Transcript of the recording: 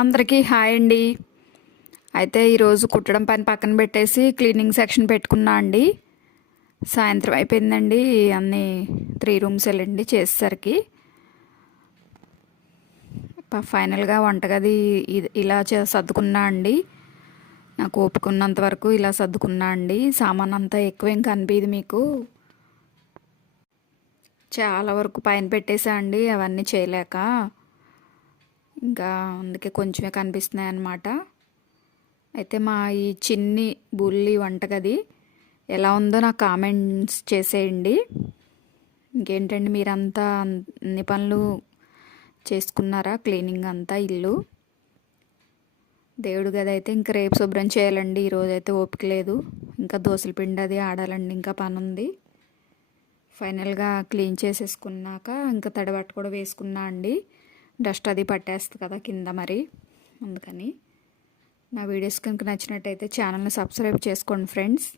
అందరికీ హాయ్ అండి. అయితే ఈరోజు కుట్టడం పని పక్కన పెట్టేసి క్లీనింగ్ సెక్షన్ పెట్టుకున్నా అండి. సాయంత్రం అయిపోయిందండి. అన్నీ 3 రూమ్స్ వెళ్ళండి చేసేసరికి. ఫైనల్గా వంటగది ఇలా సర్దుకున్నా అండి. నాకు ఓపుకున్నంత వరకు ఇలా సర్దుకున్నా అండి. సామాన్ అంతా ఎక్కువేం కనిపించదు మీకు. చాలా వరకు పైన పెట్టేసా అండి అవన్నీ చేయలేక. ఇంకా అందుకే కొంచెమే కనిపిస్తున్నాయి అన్నమాట. అయితే మా ఈ చిన్ని బుల్లి వంటగది ఎలా ఉందో నాకు కామెంట్స్ చేసేయండి. ఇంకేంటండి, మీరంతా అన్ని పనులు చేసుకున్నారా? క్లీనింగ్ అంతా ఇల్లు. దేవుడి గది అయితే ఇంకా రేపు శుభ్రం చేయాలండి. ఈరోజైతే ఓపిక లేదు. ఇంకా దోశల పిండి అది ఆడాలండి, ఇంకా పని ఉంది. ఫైనల్గా క్లీన్ చేసేసుకున్నాక ఇంకా తడిబట్ట కూడా వేసుకున్నా అండి. డస్ట్ అది పట్టేస్తుంది కదా కింద, మరి అందుకని. నా వీడియోస్ కనుక నచ్చినట్టయితే ఛానల్ని సబ్స్క్రైబ్ చేసుకోండి ఫ్రెండ్స్.